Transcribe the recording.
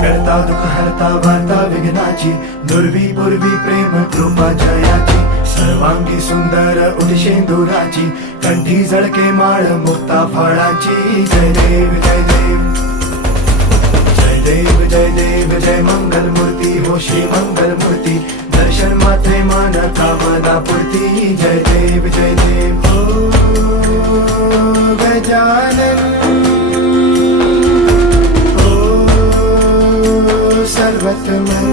करता दुःख हरता वार्ता विघ्नाची, दुर्वी पूर्वी प्रेम कृपा जयाची, सर्वांगी सुंदर उदिशेंदुराची, कंठी झळके माळ मुक्ता फळाची. जय देव जय देव जय देव जय देव जय मंगल मूर्ती हो श्री मंगल मूर्ती, दर्शन मात्रे मान कामना पूर्ती. जय देव जय देव ओ गजानन ओ सर्वतमन